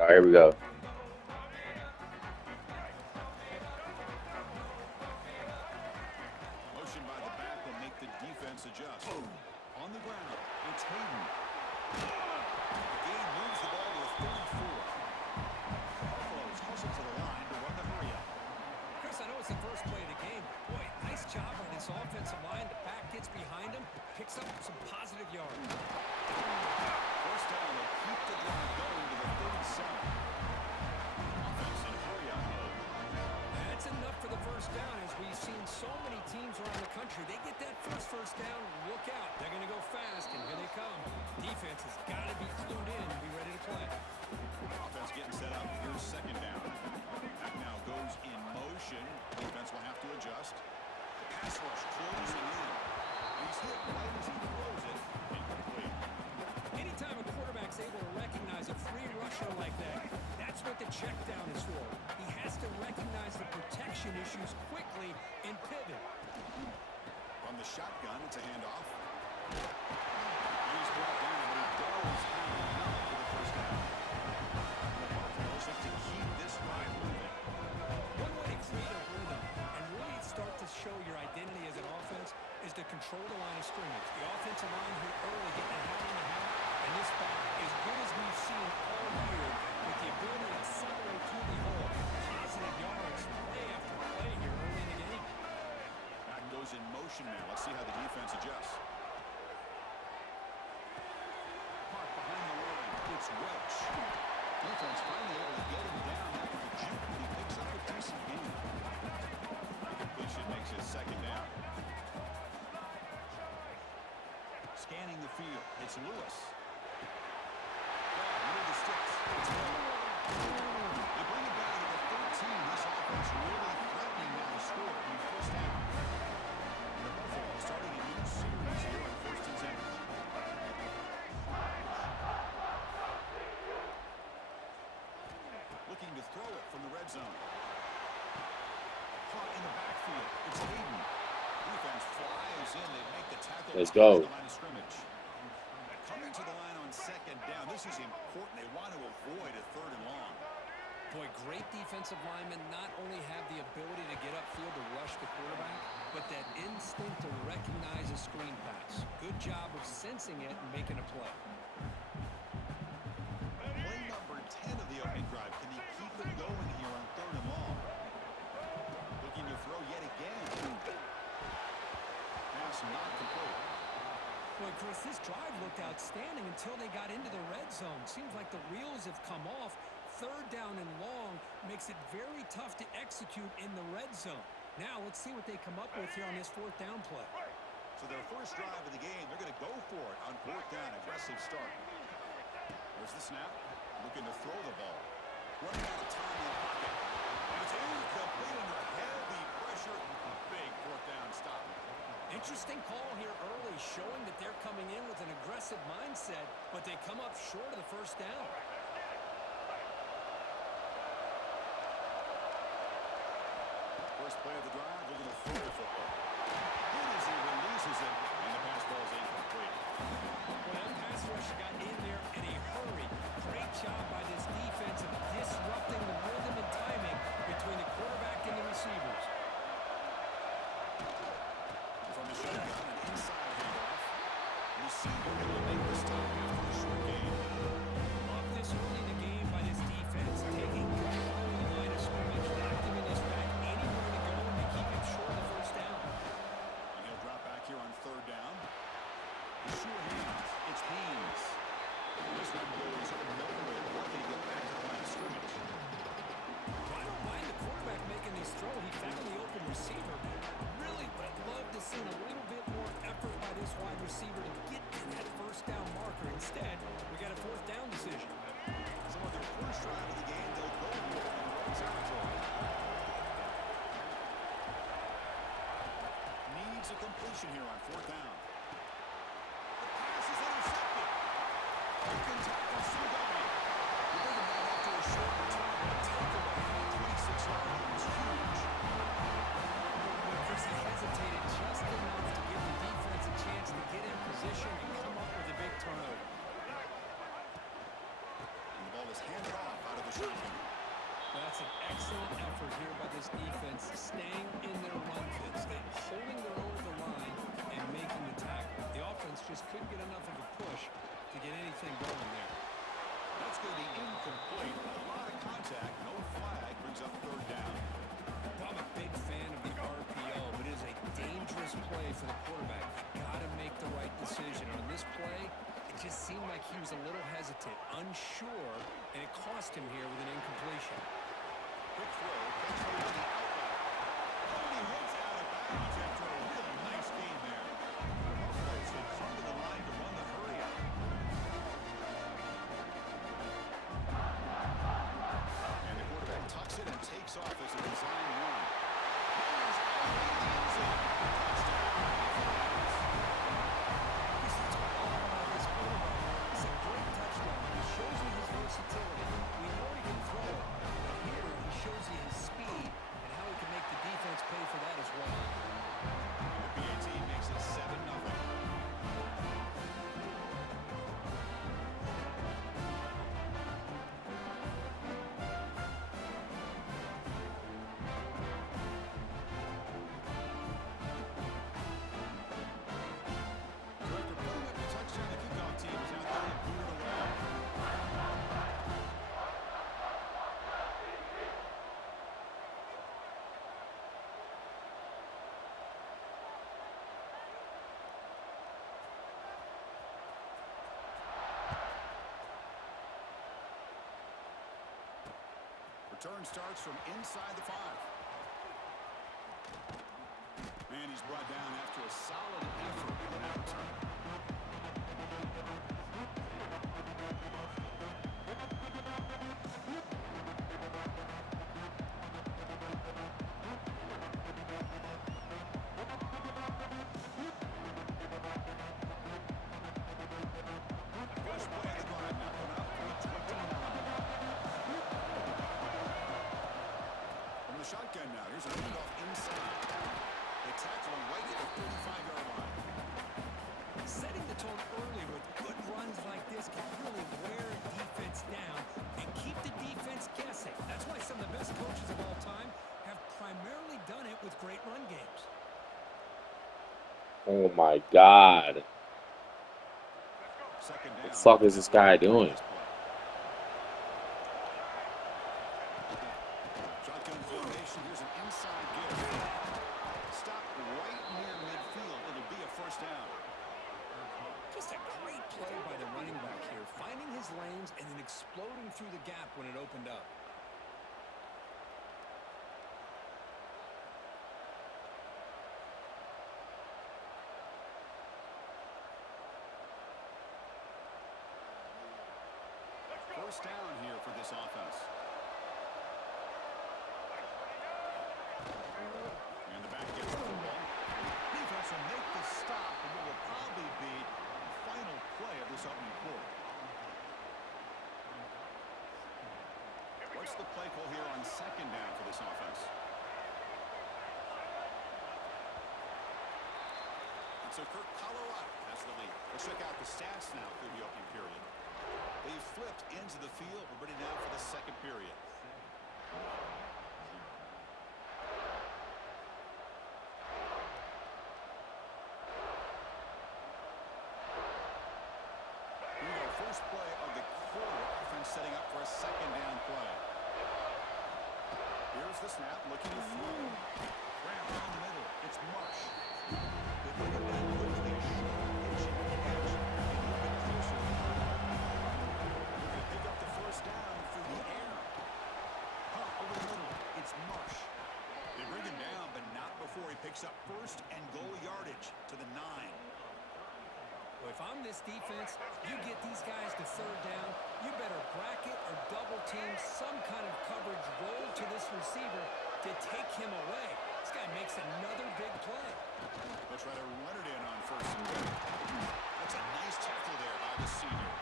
All right, here we go. Motion by the back will make the defense adjust. On the ground, it's Hayden. The game moves the ball to a 34. Buffalo's hustle to the line to run the hurry up. Chris, I know it's the first play of the game. Boy, nice job on this offensive line. The back gets behind him, picks up some positive yards. First down, they'll keep the drive going to the 37. Offense in hurry up mode. That's enough for the first down, as we've seen so many teams around the country. They get that first down, look out. They're going to go fast, and here they come. Defense has got to be clued in and be ready to play. Offense getting set up. Here's second down. That now goes in motion. Defense will have to adjust. The pass rush closing in. He's hit right as he throws it. Incomplete. Anytime a quarterback's able to recognize a free rusher like that, that's what the check down is for. He has to recognize the protection issues quickly and pivot. From the shotgun, it's a handoff. He's brought down, but he does have enough for the first down. The Buffaloes look to keep this drive moving. One way to create a rhythm and really start to show your identity as an offense is to control the line of scrimmage. The offensive line here early getting a hand in the hat, and this back, as good as we've seen all year, with the ability to accelerate through the hole. Positive yards, play after play here early in the game. Back goes in motion now. Let's see how the defense adjusts. Park behind the line. It's Welch. Defense finally able to get him down after the juke, but he picks up a decent gain. Completion makes it second down. Scanning the field. It's Lewis. Near the sticks. It's Miller. They bring it back to the 13. This offense really threatening now to score in the first half. And the Buffalo starting a new series here on 1st and 10. Looking to throw it from the red zone. Caught in the backfield. It's Hayden. Defense flies in. They make the tackle. Let's go. The line of scrimmage. Coming to the line on second down. This is important. They want to avoid a 3rd and long. Boy, great defensive linemen not only have the ability to get upfield to rush the quarterback, but that instinct to recognize a screen pass. Good job of sensing it and making a play. Play number 10 of the opening drive. Can he keep it going here on 3rd and long? Looking to throw yet again. Pass not complete. Boy, Chris, this drive looked outstanding until they got into the red zone. Seems like the wheels have come off. 3rd down and long makes it very tough to execute in the red zone. Now, let's see what they come up with here on this 4th down play. So their first drive of the game, they're going to go for it on 4th down. Aggressive start. There's the snap. Looking to throw the ball. Running out of time in the pocket. And it's incomplete under heavy pressure. A big 4th down stop. Interesting call here early, showing that they're coming in with an aggressive mindset, but they come up short of the first down. First play of the drive, we're going to throw the football. Good as he releases it, and the pass ball is incomplete. Well, that pass rusher got in there in a hurry. Great job by this defense of disrupting the rhythm and timing between the quarterback and the receivers. From the shotgun, an inside handoff. Receiver able to make the stop after a short gain. Love this early in the game by this defense, taking control of the line of scrimmage, not giving this back anywhere to go, and to keep him short of the first down. And he'll drop back here on 3rd down. Sure hands. It's Haynes. This one goes nowhere. Lucky to get back to the line of scrimmage. Well, I don't mind the quarterback making this throw. He found the open receiver. Really would have loved to see a little bit more effort by this wide receiver to get to that first down marker. Instead, we got a 4th down decision. So on their first drive of the game, they'll go for it in red territory. Needs a completion here on 4th down. The pass is intercepted. You can tackle Sugani. They bring him back after a short return. A takeaway on the 26-yard line was huge. Well, Chris, he hesitated just enough to give the defense a chance to get in position and come up with a big turnover. That's an excellent effort here by this defense, staying in their run fits and holding their own at the line and making the tackle. The offense just couldn't get enough of a push to get anything going there. That's going to be incomplete. A lot of contact, no flag, brings up third down. I'm a big fan of the RPO, but it is a dangerous play for the quarterback. You've got to make the right decision. On this play, it just seemed like he was a little hesitant, unsure, and it cost him here with an incompletion. Quick throw, catch hold of the outlet. Oh, and he hits out of bounds after a really nice game there. The Buffaloes had come to the line to run the hurry up. And the quarterback tucks it and takes off as a design run. Runs out of the end zone. Touchdown. This is what I love about this quarterback. It's a great touchdown. It shows you his versatility. We know he can throw it, but here he shows you his speed and how he can make the defense pay for that as well. The PAT makes it 7-0. So after putting up the touchdown, the kickoff team is out there to boot it away. Return starts from inside the 5. And he's brought down after a solid effort on that return. First play of the drive now coming up from the 29. From the shotgun now, here's a handoff inside. They tackle him right at the 35-yard line. Setting the tone early with good runs like this can really wear a defense down and keep the defense guessing. That's why some of the best coaches of all time have primarily done it with great run games. Oh my God. Second down. What the fuck is this guy doing? Shotgun formation. Here's an inside give. Stop right near midfield. It'll be a first down. Just a great play by the running back here, finding his lanes and then exploding through the gap when it opened up. First down here for this offense. And the back gets the football. Defense will make the stop, and it will probably be the final play of this opening quarter. What's the play call here on second down for this offense? And so Kirk, Colorado has the lead. Let's check out the stats now through the opening period. They've flipped into the field. We're ready now for the second period. Here we go. First play of the quarter. Offense setting up for a second down play. Here's the snap. Looking to throw. Grab down the middle. It's Marsh. They bring it down quickly. A short pitch and catch. And move it closer. Pick up the first down through the air. Pump over the middle. It's Marsh. They bring him down, but not before he picks up first and goal yardage to the 9. Well, if I'm this defense, you get these guys to third down, you better bracket or double team some kind of coverage roll to this receiver to take him away. This guy makes another big play. They'll try to run it in on first and goal. That's a nice tackle there by the senior.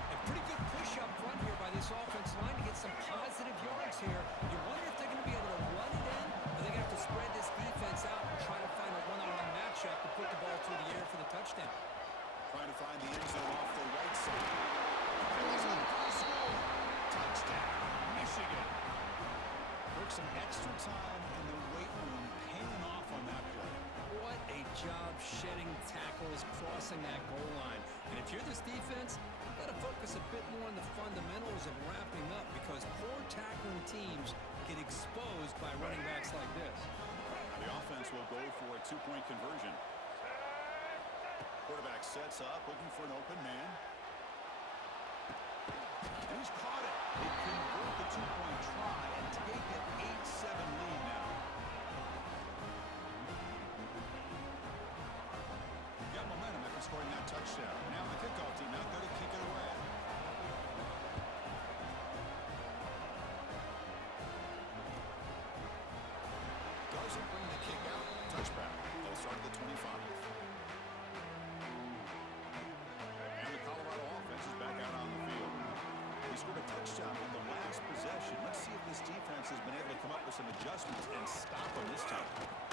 A pretty good push up front here by this offense line to get some positive yards here. You wonder if they're going to be able to run it in, or they're going to have to spread this defense out and try to find a one-on-one matchup to put the ball through the air for the touchdown. Trying to find the end zone off the right side. And he's in for the score. Touchdown. job shedding tackles, crossing that goal line. And if you're this defense, you've got to focus a bit more on the fundamentals of wrapping up, because poor tackling teams get exposed by running backs like this. Now the offense will go for a two-point conversion. Quarterback sets up, looking for an open man. And he's caught it. They convert the two-point try and take an 8-7 lead now. Got momentum after scoring that touchdown. Now the kickoff team out there to kick it away. Doesn't bring the kick out. Touchback. They'll start at the 25. And the Colorado offense is back out on the field. He scored a touchdown on the last possession. Let's see if this defense has been able to come up with some adjustments and stop him this time.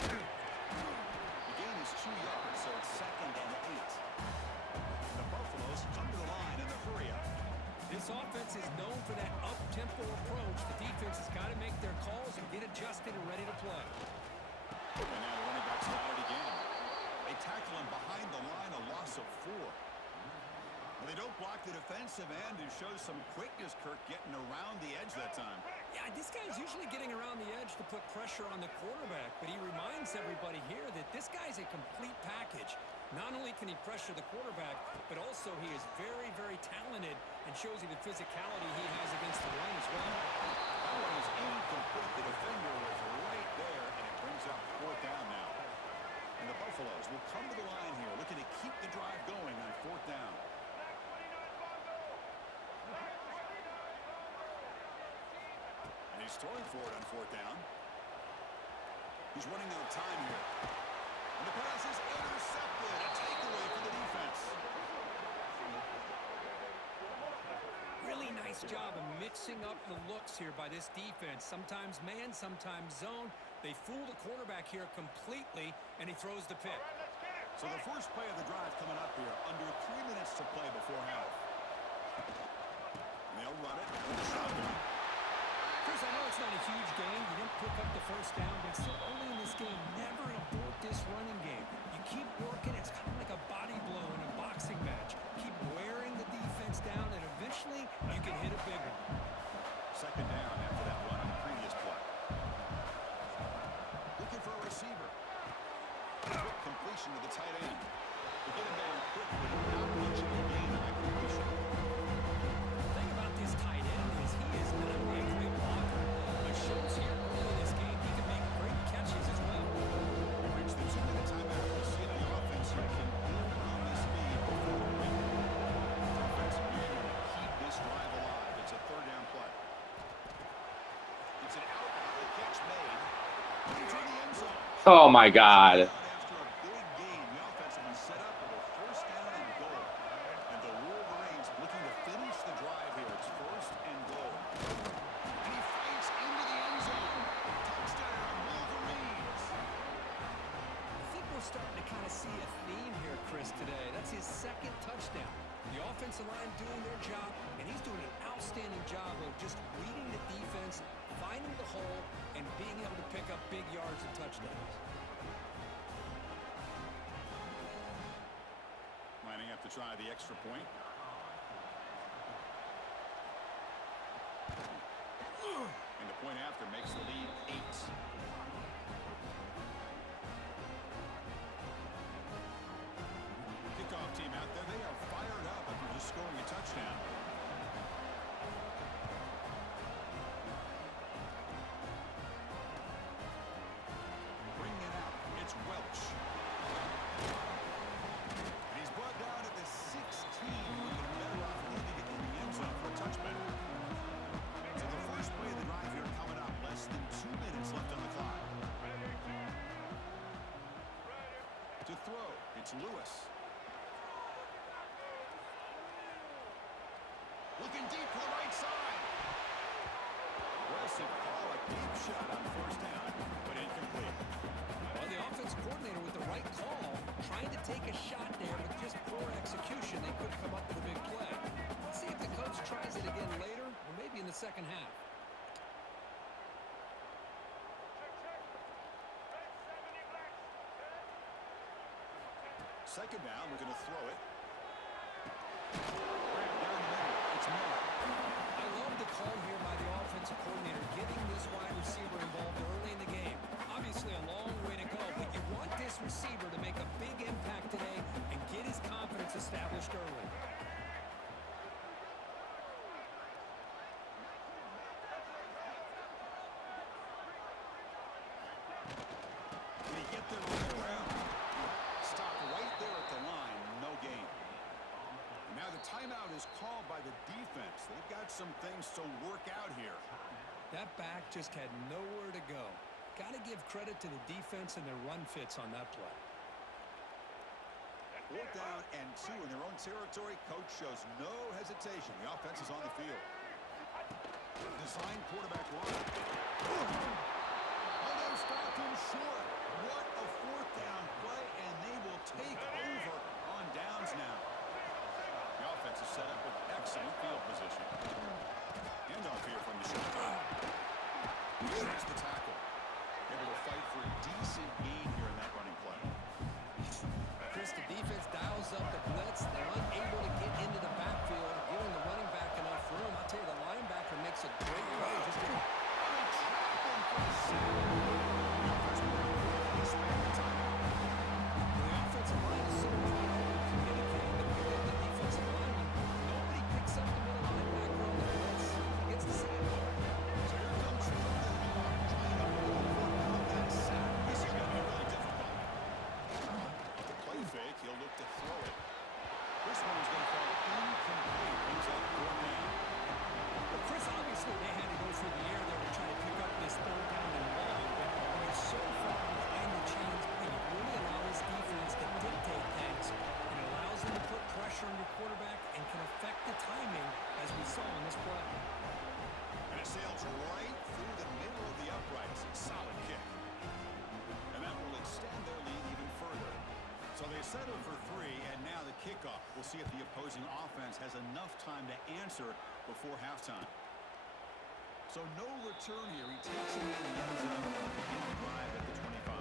The gain is 2 yards, so it's 2nd and 8. The Buffaloes come to the line in the hurry-up. This offense is known for that up-tempo approach. The defense has got to make their calls and get adjusted and ready to play. And now the running back's got it again. They tackle him behind the line, a loss of 4. Well, they don't block the defensive end and show some quickness, Kirk, getting around the edge that time. Yeah, this guy's usually getting around the edge to put pressure on the quarterback, but he reminds everybody here that this guy's a complete package. Not only can he pressure the quarterback, but also he is very, very talented and shows you the physicality he has against the run as well. That one is incomplete. The defender was right there, and it brings up 4th down now. And the Buffaloes will come to the line here, looking to keep the drive going on 4th down. And he's throwing for it on 4th down. He's running out of time here. And the pass is intercepted. A takeaway for the defense. Really nice job of mixing up the looks here by this defense. Sometimes man, sometimes zone. They fool the quarterback here completely, and he throws the pick. So the first play of the drive coming up here. Under 3 minutes to play before half. And they'll run it with the shotgun. Chris, I know it's not a huge game. You didn't pick up the first down, but still early in this game, never abort this running game. You keep working. It's kind of like a body blow in a boxing match. Keep wearing the defense down, and eventually you can hit a big one. 2nd down after that run on the previous play. Looking for a receiver. Quick completion to the tight end. To get him down quickly without much of a gain on that completion. The thing about this tight end is he is not only a great blocker, but shows here early in this game he can make great catches as well. Reach the 2-minute timeout. We'll see if the offense here can build on this lead before the break. Defense needing to keep this drive alive. It's a 3rd down play. It's an out. The catch made. Into the end zone. Oh my God. After a big gain, the offense has been set up with a 1st down and goal. And the Wolverines looking to finish the drive here. It's 1st and goal. And he fights into the end zone. Touchdown, Wolverines. I think we're starting to kind of see a theme here, Chris, today. That's his 2nd touchdown. The offensive line doing their job, and he's doing an outstanding job of just reading the defense, finding the hole, and being able to pick up big yards and touchdowns. Lining up to try the extra point. And the point after makes the lead 8. Kickoff team out there. They are fired up after just scoring a touchdown. Bringing it out. It's Welch. And he's brought down at the 16. Better off leaving it in the end zone for a touchback. So the first play of the drive here coming up. Less than 2 minutes left on the clock. To throw, it's Lewis. Looking deep to the right side. Aggressive call, a deep shot on 1st down, but incomplete. Well, the offense coordinator with the right call, trying to take a shot there, but just poor execution. They couldn't come up with a big play. Let's see if the coach tries it again later, or maybe in the 2nd half. second down, we're going to throw it. Right down the middle. It's Miller. I love the call here by the offensive coordinator, getting this wide receiver involved early in the game. Obviously a long way to go, but you want this receiver to make a big impact today and get his confidence established early. Did he get there right around? Stop right there at the line. No gain. Now the timeout is called by the defense. They've got some things to work out here. That back just had nowhere to go. Got to give credit to the defense and their run fits on that play. 4th down and 2 in their own territory. Coach shows no hesitation. The offense is on the field. Design quarterback run. Oh, they stopped him short. What a 4th down play, and they will take over on downs now. The offense is set up with excellent field position. Handoff here from the shotgun. Here's the tackle. Able to fight for a decent gain here in that running play. Chris, the defense dials up the blitz. They're unable to get into the backfield, giving the running back enough room. I'll tell you, the linebacker makes a great play. Just getting... The offensive line is so far over communicating the play of the defensive lineman. Nobody picks up the middle linebacker on the blitz. Gets the sack. So here comes trying to overcome that sack. This is going to be really difficult. With the play fake, he'll look to throw it. This one is going to fall incomplete. Brings up 4 man. Well, Chris, obviously they had to go through the air there to try to pick up this 3rd down and long. But when you're so far behind the chains, you really allow this defense to dictate things. It allows them to put pressure on your quarterback and can affect the timing, as we saw in this play. And it sails right through the middle of the uprights. Solid kick. And that will extend their lead even further. So they settle for 3, and now the kickoff. We'll see if the opposing offense has enough time to answer before halftime. So no return here. He takes it in the end zone and begins the drive at the 25.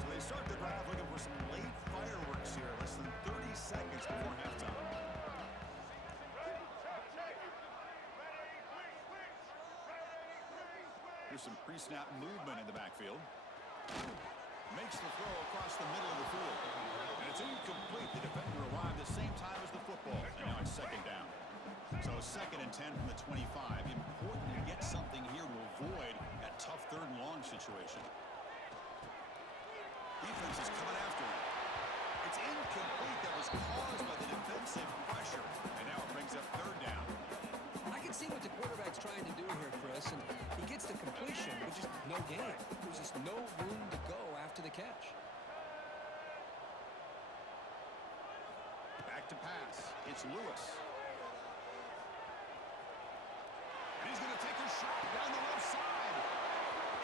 So they start the drive looking for some late fireworks here. Less than 30 seconds before halftime. Here's some pre-snap movement in the backfield. Makes the throw across the middle of the field. And it's incomplete. The defender arrived the same time as the football. And now it's 2nd down. So 2nd and 10 from the 25. Important to get something here to avoid that tough 3rd and long situation. Defense is coming after him. It's incomplete. That was caused by the defensive pressure. And now it brings up 3rd down. I can see what the quarterback's trying to do here, Chris, and he gets the completion, but just no gain. There's just no room to go after the catch. Back to pass. It's Lewis. And he's going to take a shot down the left side.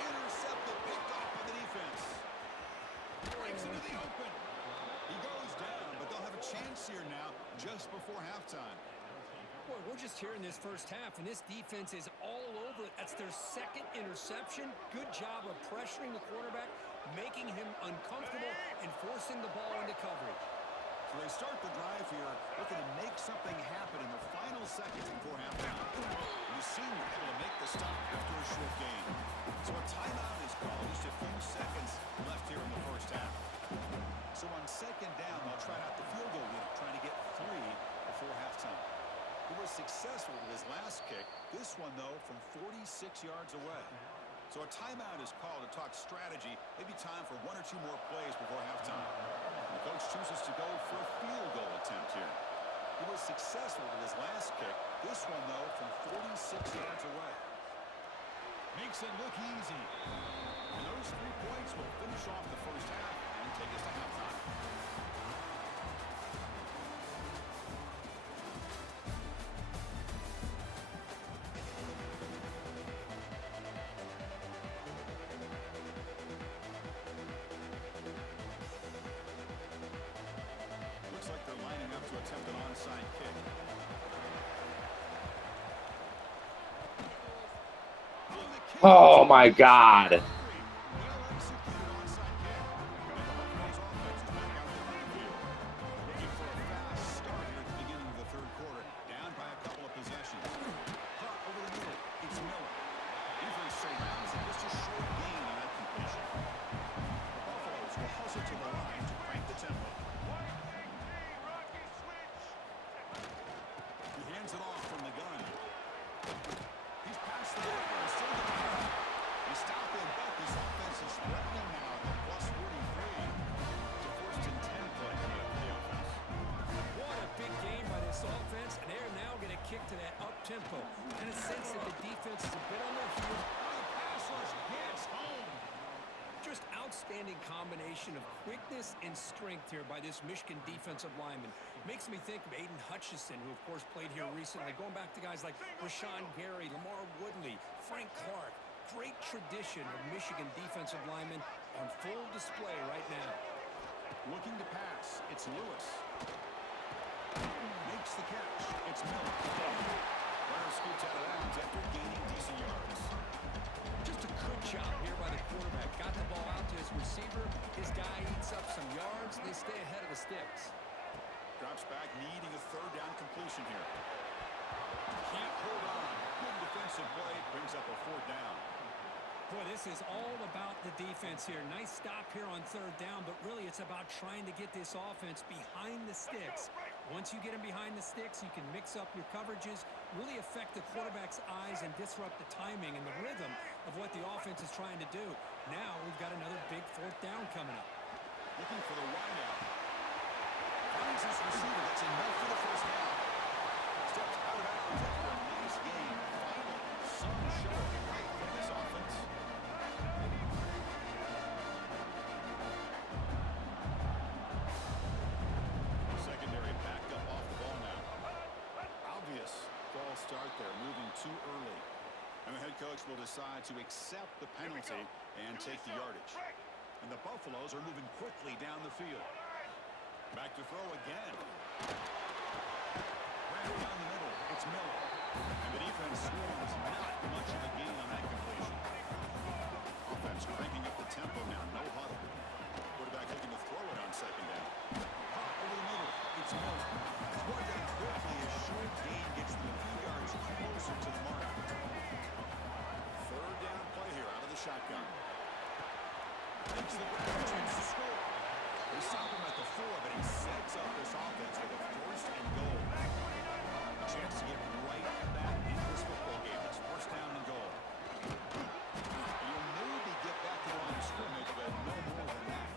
Intercepted, picked off by the defense. Breaks into the open. He goes down, but they'll have a chance here now just before halftime. Boy, we're just here in this first half, and this defense is all over it. That's their 2nd interception. Good job of pressuring the quarterback, making him uncomfortable, and forcing the ball into coverage. So they start the drive here, looking to make something happen in the final seconds before halftime. And the senior able to make the stop after a short gain. So a timeout is called. Just a few seconds left here in the first half. So on 2nd down, they'll try out the field goal unit, trying to get 3 before halftime. He was successful with his last kick. This one, though, from 46 yards away. So a timeout is called to talk strategy. Maybe time for 1 or 2 more plays before halftime. The coach chooses to go for a field goal attempt here. He was successful with his last kick. This one, though, from 46 yards away. Makes it look easy. And those 3 points will finish off the first half and take us to halftime. Looks like they're lining up to attempt an onside kick. Oh my God. outstanding combination of quickness and strength here by this Michigan defensive lineman. Makes me think of Aiden Hutchinson, who, of course, played here recently. Going back to guys like Rashawn Gary, Lamar Woodley, Frank Clark. Great tradition of Michigan defensive linemen on full display right now. Looking to pass. It's Lewis. Makes the catch. It's Miller. Runner scoots out of bounds after gaining decent yards. Just a good job here by the quarterback. Got the ball out to his receiver. His guy eats up some yards. They stay ahead of the sticks. Drops back, needing a third down completion here. Can't hold on. Good defensive play. Brings up a fourth down. Boy, this is all about the defense here. Nice stop here on third down, but really it's about trying to get this offense behind the sticks. Once you get them behind the sticks, you can mix up your coverages, really affect the quarterback's eyes and disrupt the timing and the rhythm of what the offense is trying to do. Now we've got another big fourth down coming up. Looking for the wideout. Finds his receiver. That's enough for the first down. Steps out of bounds after a nice game. Finally, some showing right from this offense. Secondary backed up off the ball now. Obvious false start there, moving too early. And the head coach will decide to accept the penalty and take the yardage. And the Buffaloes are moving quickly down the field. Back to throw again. Right down the middle, it's Miller. And the defense swarms, not much of a gain on that completion. Offense cranking up the tempo now, no huddle. Quarterback looking to throw it on second down. Hot over the middle, it's Miller. It's one down quickly as short gain gets them a few yards closer to the mark. Third down play here out of the shotgun. Makes the ground, chance to score. They stop him at the 4, but he sets up this offense with a first and goal. A chance to get right back into this football game. It's first down and goal. You'll maybe get back to the line of scrimmage, but no more than that.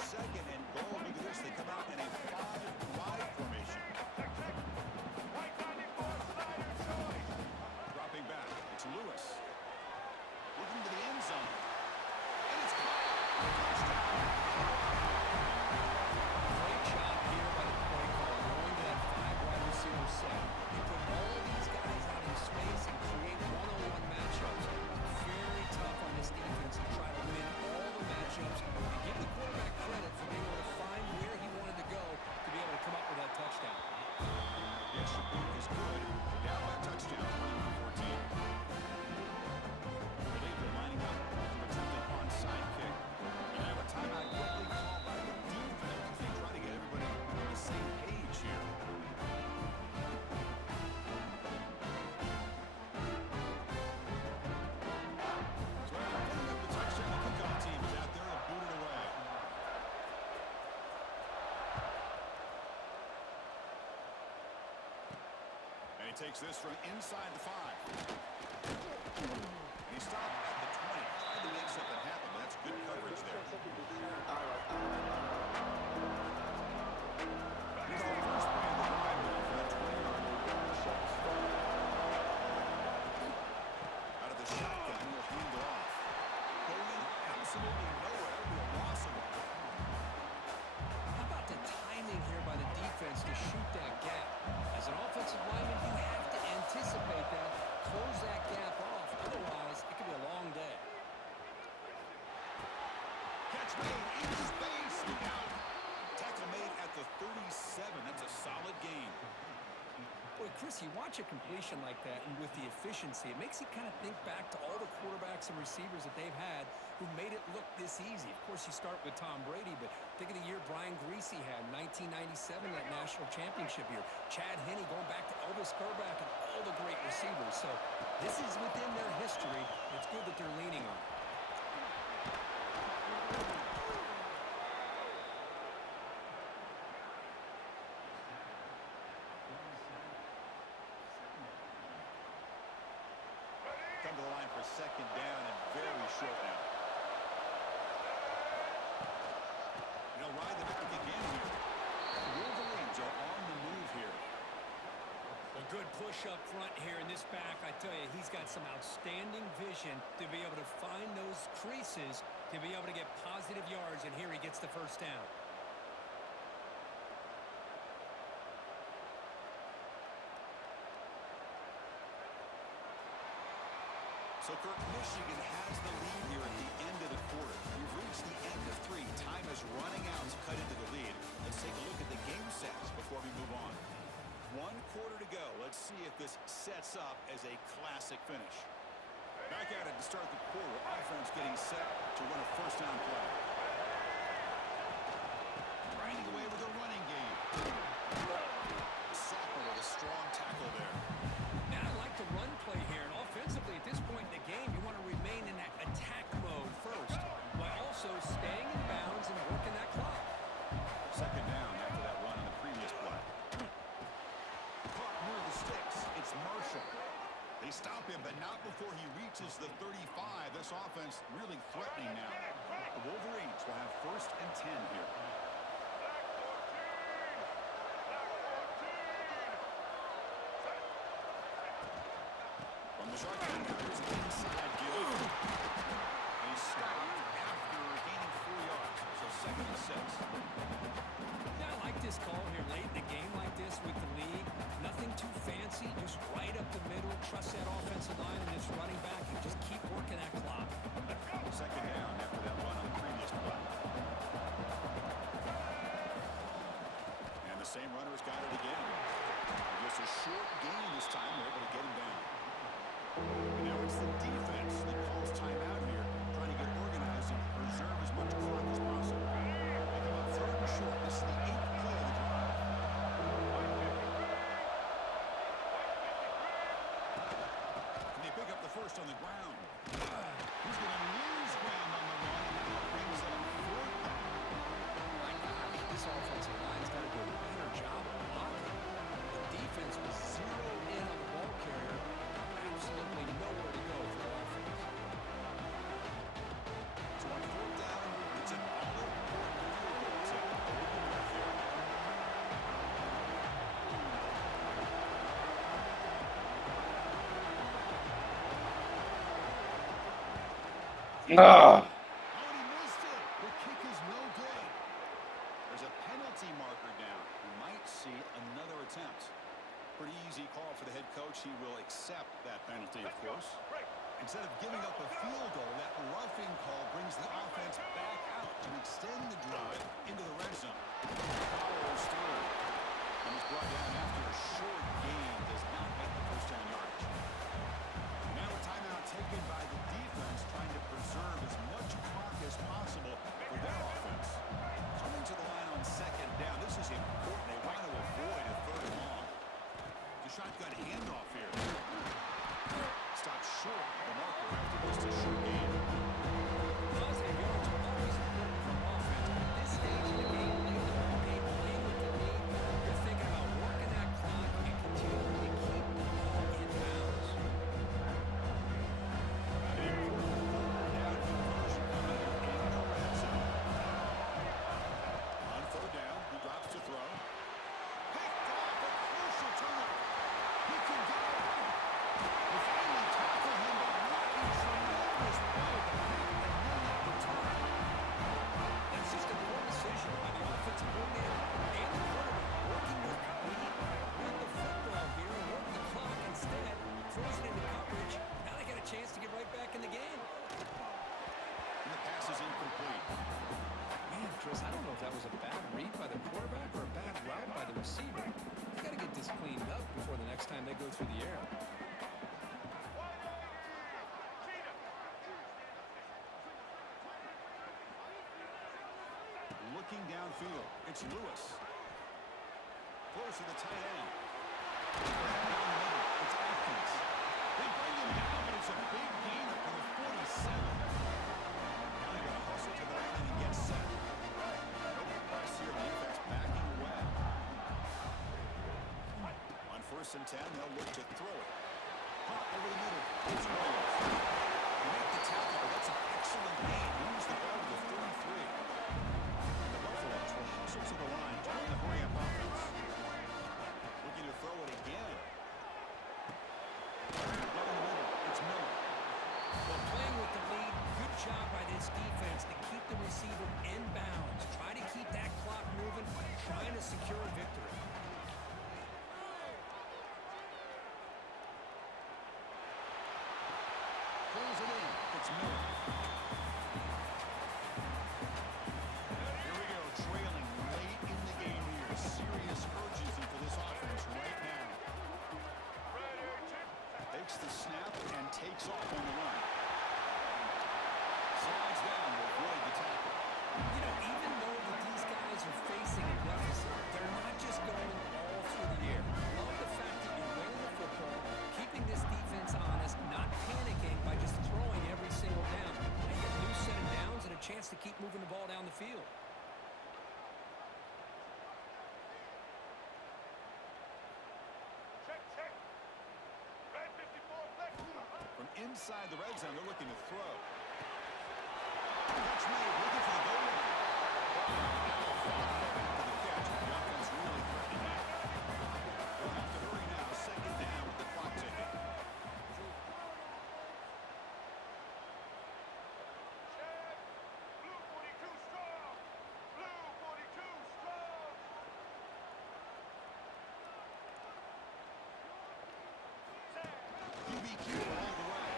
Second and goal. Look at this. They come out in a 5-wide formation. Dropping back. It's Lewis. Looking to the end zone. And it's caught. Touchdown. Great job here by the play call, going to that 5-wide receiver set. You put all these guys out in space and create one-on-one matchups. Very tough on this defense to try to win all the matchups and give the quarterback credit for being able to find where he wanted to go to be able to come up with that touchdown. The extra point is good. Down by touchdown, 21-14. I believe they're lining up to attempt an onside kick. And have a timeout quickly called by the defense as they try to get everybody on the same page here. So after putting up the touchdown, the kickoff team is out there and booted away. And he takes this from inside the 5. And he stopped at the 20. Tried to make something happen, but that's good coverage there. Here's the first play of the drive now for that 20-yard line. Out of the shotgun, he'll hand it off. Going absolutely nowhere. It'll be a loss of one. How about the timing here by the defense to shoot that gap? As an offensive lineman, you have to anticipate that, close that gap off. Otherwise, it could be a long day. Catch made into space. Look out. Tackle made at the 37. That's a solid gain. Boy, Chris, you watch a completion like that, and with the efficiency, it makes you kind of think back to all the quarterbacks and receivers that they've had who made it look this easy. Of course, you start with Tom Brady, but think of the year Brian Griese had, 1997, that national championship year. Chad Henne going back to Elvis Kerback and all the great receivers. So this is within their history. It's good that they're leaning on it. Come to the line for second down and very short now. They'll ride the back again here. The Wolverines are on the move here. A good push up front here in this back. I tell you, he's got some outstanding vision to be able to find those creases to be able to get positive yards, and here he gets the first down. So, Kirk, Michigan has the lead here at the end of the quarter. We've reached the end of 3. Time is running out to cut into the lead. Let's take a look at the game sets before we move on. 1 quarter to go. Let's see if this sets up as a classic finish. Back at it to start the quarter. Offense getting set to run a first down play. Grinding away with a running game. Sophomore with a strong tackle there. Now I like the run play here, and offensively at this point in the game, you want to remain in that attack mode first, while also staying in bounds and working that clock. Second down after that run on the previous play. Caught near the sticks. It's Marshall. They stop him, but not before he reaches the 35. This offense really threatening now. The Wolverines will have first and 10 here. From the shotgun, here's an inside deal. He stopped after gaining 4 yards, so second and 6. Yeah, I like this call here late in the game like this with the lead. Nothing too fancy, just right up the middle. Trust that offensive line and this running back and just keep working that clock. Second down after that run on the previous play. And the same runner's got it again. Just a short gain this time. They're able to get him down. And now it's the defense that calls timeout here, trying to get organized and preserve as much clock as possible. They come up third and short. This is the 8th play of the drive. And they pick up the first on the ground. He's going to lose ground on the run, and that brings up 4th down. My God, this offensive line's got to do a better job of blocking. The defense was zeroed in on the ball carrier. Absolutely nowhere to go for the offense. So on 4th down, it's an all-important field goal attempt. Hold your breath here. Ugh. Oh, and he missed it. The kick is no good. There's a penalty marker down. We might see another attempt. Pretty easy call for the head coach. He will accept that penalty, of course. Instead of giving up a field goal, that roughing call brings the offense back out to extend the drive into the red zone. Follows through. And is brought down after a short gain. Does not make the first down yardage. Now a timeout taken by the defense, trying to preserve as much clock as possible for their offense. Coming to the line on second down. This is important. They want to avoid a 3rd and long. The shotgun handoff here. Stopped short of the marker after just a short gain. Positive yards are always important for offense, but at this stage in the game, late in the ball game, playing with the lead, you're thinking about working that clock and continuing to keep the ball in bounds. An important 3rd down conversion coming in the red zone. On 3rd down, he drops to throw. Picked off a crucial turnover. He can go. They finally tackle him, but what a tremendous play to make a no-net return. That's just a poor decision by the offensive coordinator and the quarterback, working with the lead, run the football here and work the clock instead, throws it into coverage. Now they got a chance to get right back in the game. And the pass is incomplete. Man, Chris, I don't know if that was a bad read by the quarterback or a bad route by the receiver. They got to get this cleaned up before the next time they go through the air. Looking downfield, it's Lewis. Throws to the tight end. Down the middle, it's Atkins. They bring him down, but it's a big gainer for the 47. Now they got to hustle to the line and get set. No press here, the defense backing away. On 1st and 10, they'll look to throw it. Hot over the middle, it's Williams. They make the tackle, but that's an excellent gain. Moves the ball to the 33. The Buffaloes will hustle to the line to run the hurry-up offense. Looking to throw it again. Right in the middle, it's Miller. Well, playing with the lead, good job by this its defense to keep the receiver in bounds. Try to keep that clock moving, trying to secure a victory. Pulls it in. It's Miller. Here we go, trailing late in the game here. Serious urgency for this offense right now. Takes the snap and takes off on the run. Slides down to avoid the tackle. You know, even though that these guys are facing a deficit, they're not just going all through the air. Love the fact that you're winning the football, keeping this defense honest, not panicking by just throwing every single down. And get a new set of downs and a chance to keep moving the ball down the field. From inside the red zone, they're looking to throw. Catch made, looking for the goal line. For the catch, the offense really threatening that. They'll have to hurry now, second down with the clock ticking. Blue 42 strong! Blue 42 strong! QB all the way.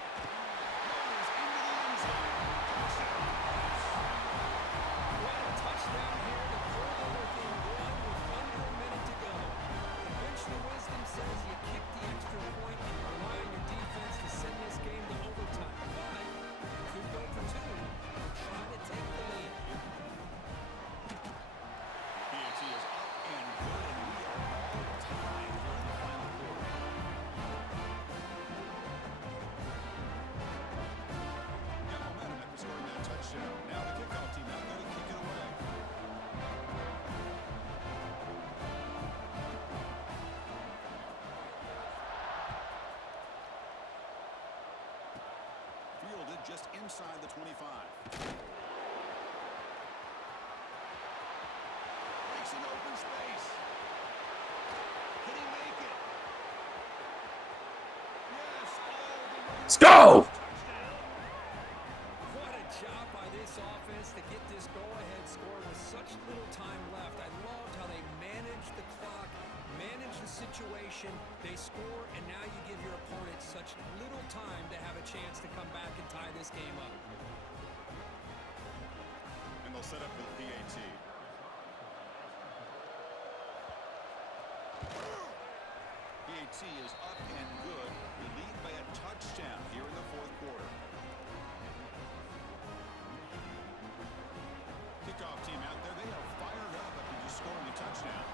Rolls into the end zone. What a touchdown here to pull them within one with under a minute to go. Conventional wisdom says you kick the extra point and you rely on your defense to send this game to overtime. But you could go for two and try to take the lead. PAT is up and good, and we are all tied here in the final quarter. Got momentum after scoring that touchdown. Now the kickoff team out there to kick it away. Fielded just inside the 25. Makes an open space. Can he make it? Yes, all the way. Let's go! Touchdown. What a job by this offense to get this go-ahead score with such little time left. I loved how they managed the clock, managed the situation. They score, and now you give your opponent such little time to have a chance to come back and tie this game up. And they'll set up with PAT. PAT is up and good. We lead by a touchdown here in the fourth quarter. Kickoff team out there, they are fired up after just scoring a touchdown.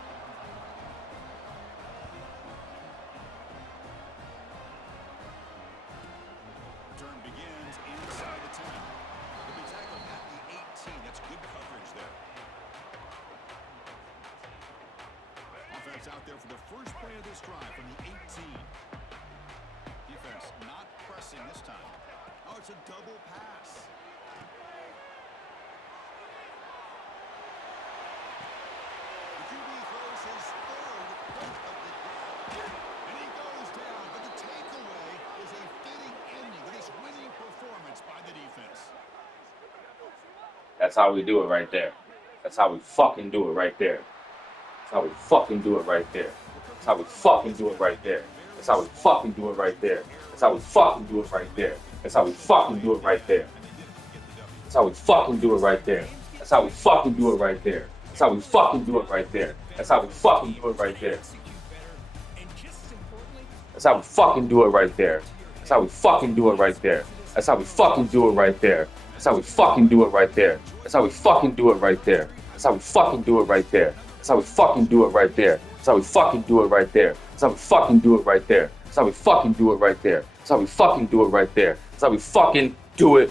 Turn begins inside the 10. They'll be tackled at the 18. That's good coverage there. Offense out there for the first play of this drive from the 18. Defense not pressing this time. Oh, it's a double pass. The QB throws his third punt of the day. And he goes down, but the takeaway is a fitting ending to this winning performance by the defense. That's how we do it right there. That's how we fucking do it right there. That's how we fucking do it right there. That's how we fucking do it right there. That's how we fucking do it right there. That's how we fucking do it right there. That's how we fucking do it right there. That's how we fucking do it right there. That's how we fucking do it right there. That's how we fucking do it right there. That's how we fucking do it right there. That's how we fucking do it right there. That's how we fucking do it right there. That's how we fucking do it right there. That's how we fucking do it right there. That's how we fucking do it right there. That's how we fucking do it right there. That's how we fucking do it right there. That's how we fucking do it right there. That's how we fucking do it right there. That's how we fucking do it right there. That's how we fucking do it right there. That's how we fucking do it